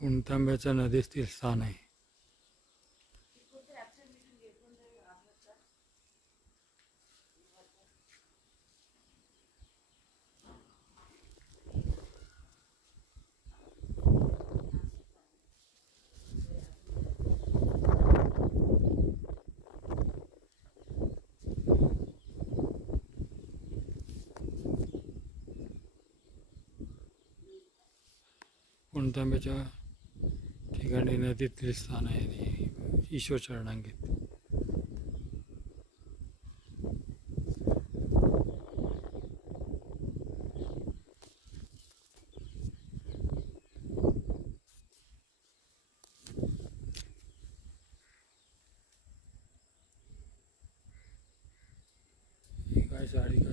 उणतांब्याचं नदीतील स्थान आहे पुणतांब्याच्या ठिकाणी नदीतील स्थान आहे ईश्वर चरण काय साडी